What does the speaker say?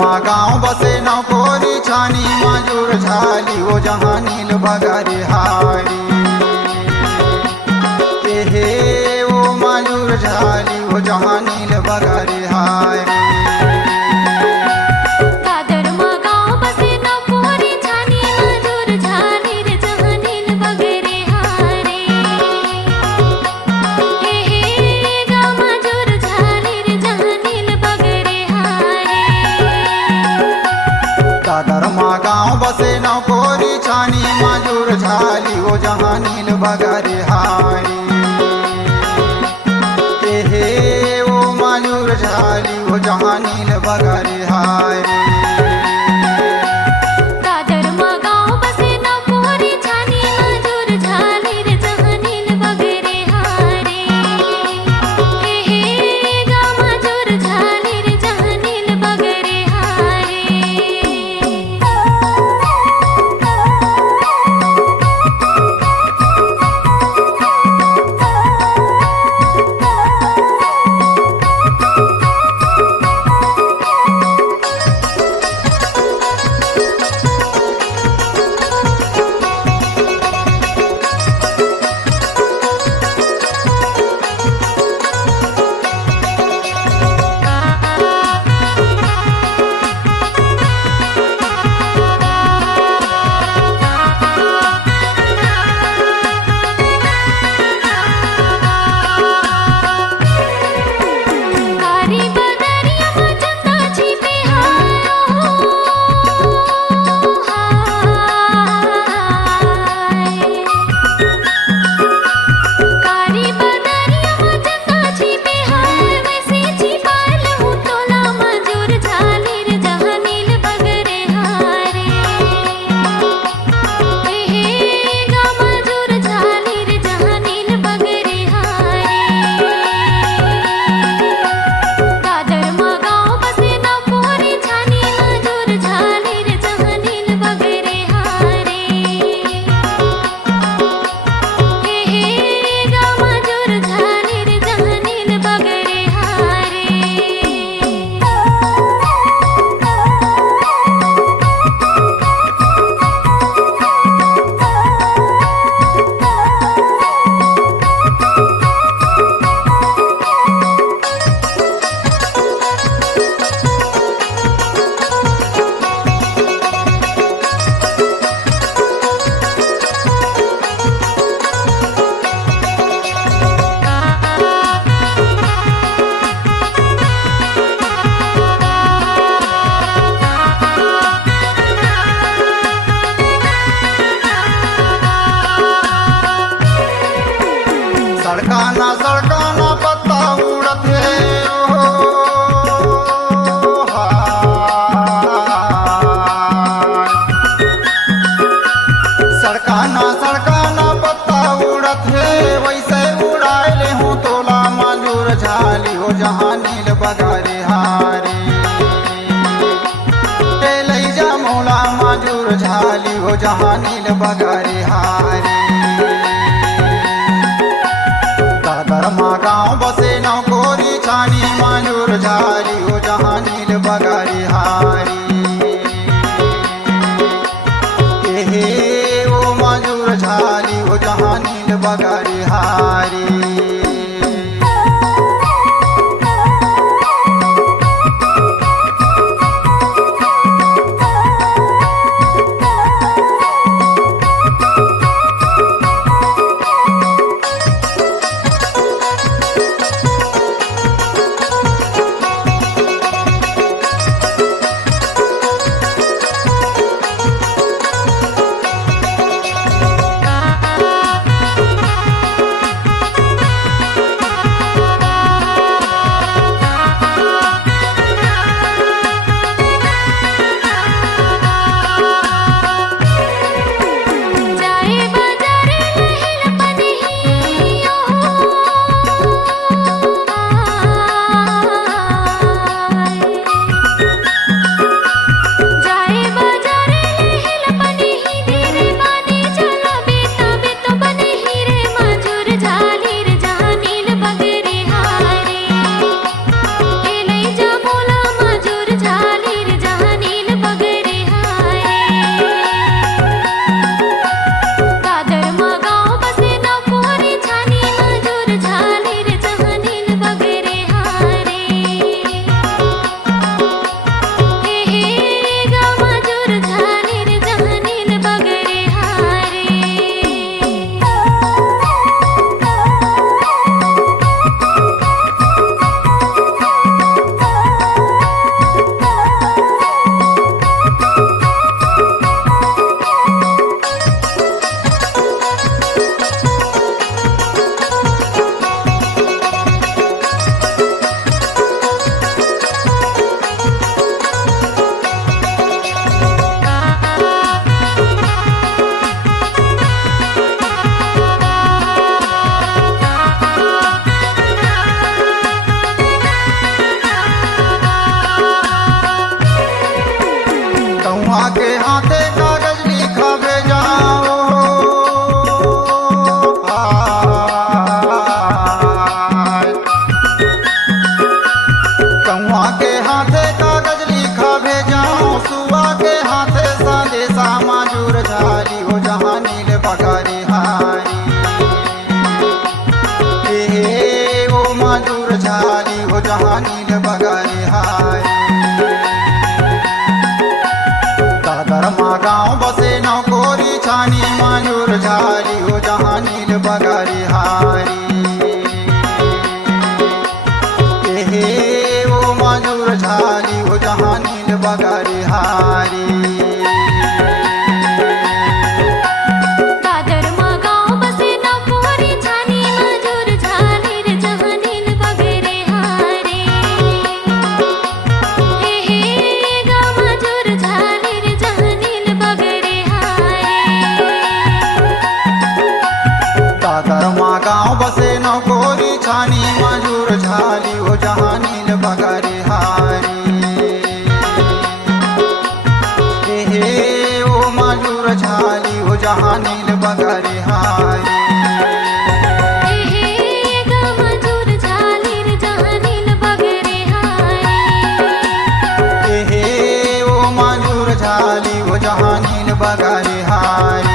दादरमा गाँव बसे नौकोरी छानी मजूर झाली वो जहाँ नील बगरे हारी हे वो मजूर झाली वो जहाँ नील बगरे हारी दादरमा गाँव बसे नौकोरी छानी मजूर झाली वो जहाँ नील बगरे हारी हे वो मजूर झाली वो जहाँ नील बगरे हारी सड़काना पत्ता उड़त है सड़काना पत्ता उड़त है वैसे उड़ाए ले हूँ तोला मजूर झाली हो जहाँ नील बगरे हारी ले जा मौला मजूर झाली हो जहाँ नील बगरे हारी दादरमा गाँव बसे नौकोरी छानी मजूर झाली हो जहाँ नील बगरे हारी हे वो मजूर झाली हो जहाँ नील बगरे हारी के हाथे कागज लिखा भेजाओ कौआ के हाथे कागज लिखा भेजाओ सुआ के हाथे संदेशा माजूर झाली हो जहाँ नील बगरे हारी ओ माजूर झाली हो जहाँ नील बगरे हारी दादरमा गाँव बसे नौकोरी छानी माजूर झाली हो जहाँ नील बगरे हारी ओ माजूर झाली हो जहाँ नील बगरे हारी दादरमा गाँव बसे नौकोरी छानी माजूर झाली हो जहाँ नील बगरे हारी ओ माजूर झाली हो जहाँ नील बगरे हारी ओ माजूर झाली हो जहाँ नील बगरे हारी।